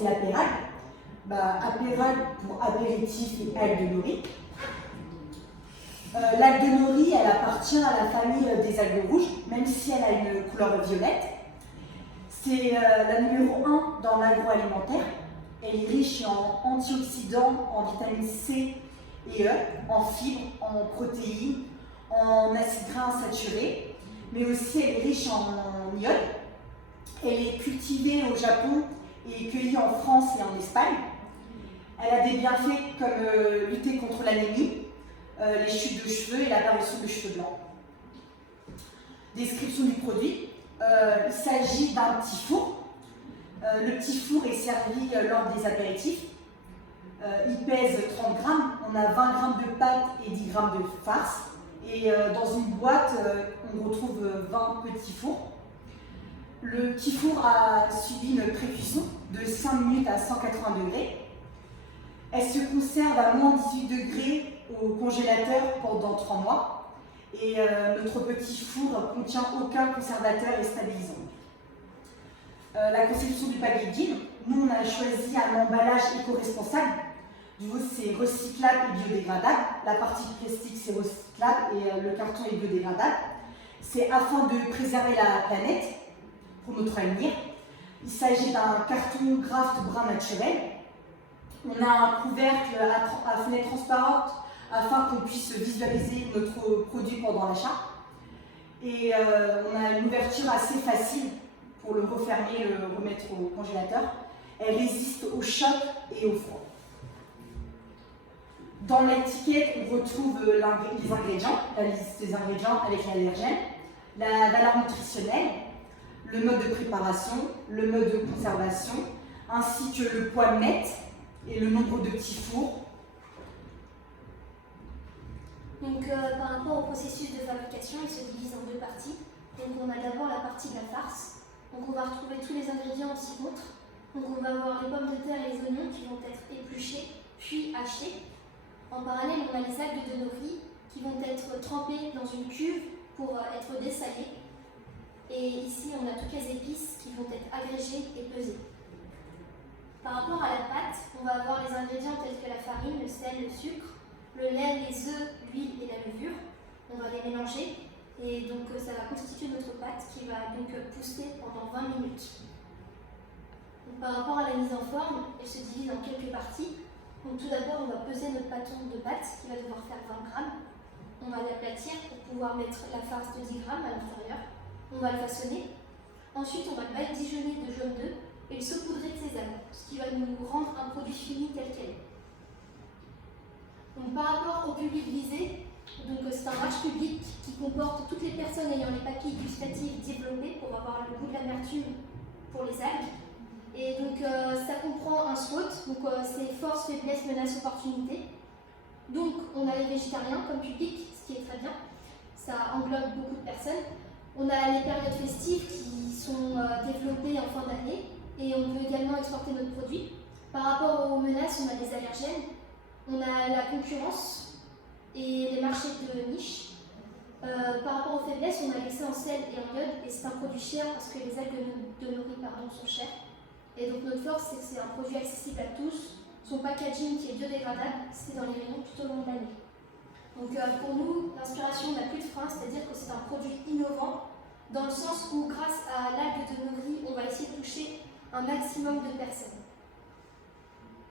c'est l'apéral. Apéral pour apéritif et algues de nori. L'algue de nori, elle appartient à la famille des algues rouges, même si elle a une couleur violette. C'est la numéro 1 dans l'agroalimentaire. Elle est riche en antioxydants, en vitamine C et E, en fibres, en protéines, en acides gras insaturés, mais aussi elle est riche en iode. Elle est cultivée au Japon et cueillie en France et en Espagne. Elle a des bienfaits comme lutter contre l'anémie, les chutes de cheveux et l'apparition de cheveux blancs. Description du produit. Il s'agit d'un petit four. Le petit four est servi lors des apéritifs. Il pèse 30 grammes. On a 20 grammes de pâte et 10 grammes de farce. Et dans une boîte, on retrouve 20 petits fours. Le petit four a subi une précuisson de 5 minutes à 180 degrés. Elle se conserve à moins 18 degrés au congélateur pendant 3 mois. Et notre petit four ne contient aucun conservateur et stabilisant. La conception du packaging, nous on a choisi un emballage éco-responsable. Du coup, c'est recyclable et biodégradable. La partie plastique, c'est recyclable et le carton est biodégradable. C'est afin de préserver la planète pour notre avenir. Il s'agit d'un carton Graft brun naturel. On a un couvercle à fenêtre transparente afin qu'on puisse visualiser notre produit pendant l'achat. Et on a une ouverture assez facile pour le refermer, le remettre au congélateur. Elle résiste au choc et au froid. Dans l'étiquette, on retrouve les ingrédients, la liste des ingrédients avec l'allergène, la valeur nutritionnelle, le mode de préparation, le mode de conservation, ainsi que le poids net et le nombre de petits fours. Donc, par rapport au processus de fabrication, il se divise en 2 parties. Donc, on a d'abord la partie de la farce. Donc, on va retrouver tous les ingrédients en ci-contre. Donc, on va avoir les pommes de terre et les oignons qui vont être épluchés, puis hachés. En parallèle, on a les algues de nori qui vont être trempées dans une cuve pour être dessalées. Et ici, on a toutes les épices qui vont être agrégées et pesées. Par rapport à la pâte, on va avoir les ingrédients tels que la farine, le sel, le sucre, le lait, les œufs, l'huile et la levure. On va les mélanger et donc ça va constituer notre pâte qui va donc pousser pendant 20 minutes. Donc, par rapport à la mise en forme, elle se divise en quelques parties. Donc tout d'abord, on va peser notre bâton de pâte qui va devoir faire 20 grammes. On va l'aplatir pour pouvoir mettre la farce de 10 grammes à l'intérieur. On va le façonner. Ensuite, on va le badigeonner de jaune d'œuf et le saupoudrer de sésame, ce qui va nous rendre un produit fini tel quel est. Donc, par rapport au public visé, c'est un large public qui comporte toutes les personnes ayant les papilles gustatives développées pour avoir le goût de l'amertume pour les algues. Et donc ça comprend un SWOT, donc c'est force, faiblesse, menace, opportunité. Donc on a les végétariens comme public, ce qui est très bien, ça englobe beaucoup de personnes. On a les périodes festives qui sont développées en fin d'année et on peut également exporter notre produit. Par rapport aux menaces, on a des allergènes, on a la concurrence et les marchés de niche. Par rapport aux faiblesses, on a l'excès en sel et en iode et c'est un produit cher parce que les algues de nori sont chères. Et donc notre force, c'est que c'est un produit accessible à tous. Son packaging qui est biodégradable, c'est dans les rayons tout au long de l'année. Donc pour nous, l'inspiration n'a plus de frein, c'est-à-dire que c'est un produit innovant, dans le sens où grâce à l'algue de nori, on va essayer de toucher un maximum de personnes.